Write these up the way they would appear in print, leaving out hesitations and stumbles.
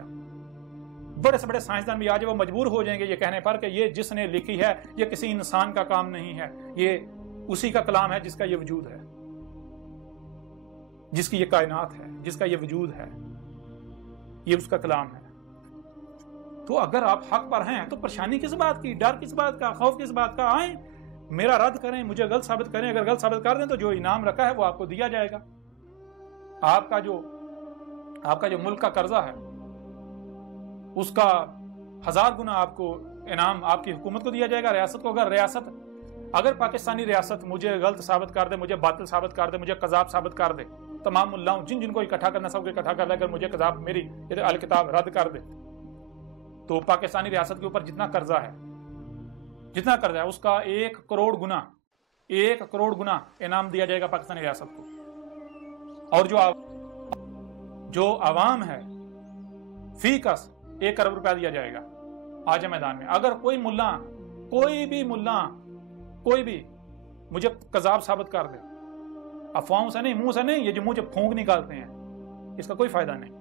کیا؟ بڑے سے بڑے سائنسدان بھی آج وہ مجبور ہو جائیں گے یہ کہنے پر کہ یہ جس نے لکھی ہے یہ کسی انسان کا کام نہیں ہے، یہ اسی کا کلام ہے جس کا یہ وجود ہے، جس کی یہ کائنات ہے، جس کا یہ وجود ہے، یہ اس کا کلام ہے۔ تو اگر آپ حق پر ہیں تو پریشانی کس بات کی، ڈر کس بات کا، خوف کس بات کا؟ آئیں میرا رد کریں، مجھے غلط ثابت کریں، اگر غلط ثابت کر دیں تو جو انعام رکھا ہے وہ آپ کو دیا جائے گا۔ آپ کا جو ملک کا قرضہ ہے اس کا 1000 گنا آپ کو انعام آپ کی حکومت کو دیا جائے گا، ریاست کو۔ اگر پاکستانی ریاست مجھے غلط ثابت کر دے، مجھے باطل ثابت کر دے، مجھے قذاب ثابت کر دے، تمام ملاؤں جن کو اکٹھا کرنا سب کو اکٹھا کر دے، اگر مجھے قذاب میری الکتاب رد کر دے تو پاکستانی ریاست کے اوپر جتنا قرضہ ہے اس کا 1 کروڑ گنا انعام دیا جائے گا پاکستانی ریاست کو۔ اور جو عوام ہے فی کس 1 کروڑ روپیہ دیا جائے گا آج میدان میں۔ اگر کوئی بھی مجھے قذاب ثابت کر دے، افواہوں سے نہیں، منہ سے نہیں، یہ جو منہ سے پھونک نکالتے ہیں اس کا کوئی فائدہ نہیں،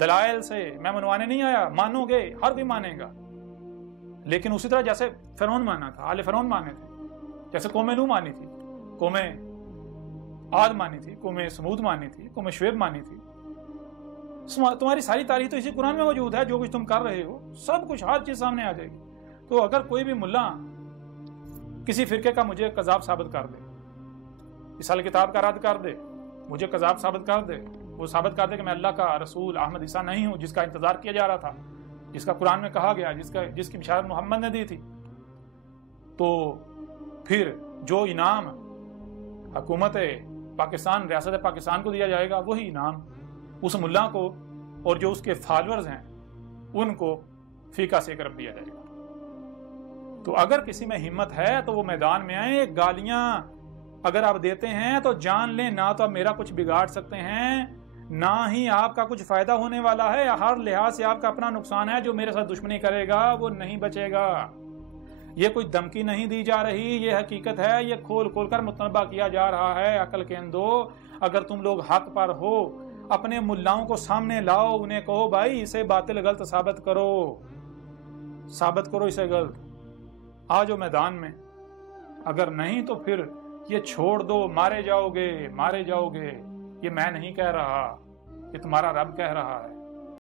دلائل سے میں منوانے نہیں آیا، مانو گے، ہر کوئی مانے گا۔ لیکن اسی طرح جیسے فرعون مانا تھا، آل فرعون مانے تھے، جیسے قوم نوح مانی تھی، قوم عاد مانی تھی، قوم سمود مانی تھی، قوم شعیب مانی تھی۔ تمہاری ساری تاریخ تو اسی قرآن میں موجود ہے، جو کچھ تم کر رہے ہو سب کچھ، ہر چیز سامنے آ جائے گی۔ تو اگر کوئی بھی ملا کسی فرقے کا مجھے قذاب ثابت کر دے، اس کتاب کا رد کر دے، مجھے قذاب ثابت کر دے، وہ ثابت کر دے کہ میں اللہ کا رسول احمد عیسیٰ نہیں ہوں جس کا انتظار کیا جا رہا تھا، جس کا قرآن میں کہا گیا، جس کی بشارت محمد نے دی تھی، تو پھر جو انعام حکومت پاکستان، ریاست پاکستان کو دیا جائے گا وہی انعام اس ملا کو اور جو اس کے فالورز ہیں ان کو فیکا سے کرب دیا جائے گا۔ تو اگر کسی میں ہمت ہے تو وہ میدان میں آئیں۔ گالیاں اگر آپ دیتے ہیں تو جان لیں نہ تو آپ میرا کچھ بگاڑ سکتے ہیں، نہ ہی آپ کا کچھ فائدہ ہونے والا ہے، ہر لحاظ سے آپ کا اپنا نقصان ہے۔ جو میرے ساتھ دشمنی کرے گا وہ نہیں بچے گا۔ یہ کوئی دھمکی نہیں دی جا رہی، یہ حقیقت ہے، یہ کھول کر متنبہ کیا جا رہا ہے۔ عقل کے اندھو، اگر تم لوگ حق پر ہو اپنے ملاؤں کو سامنے لاؤ، انہیں کہو بھائی اسے باطل غلط ثابت کرو اسے غلط، آ جاؤ میدان میں۔ اگر نہیں تو پھر یہ چھوڑ دو، مارے جاؤ گے، یہ میں نہیں کہہ رہا، یہ تمہارا رب کہہ رہا ہے۔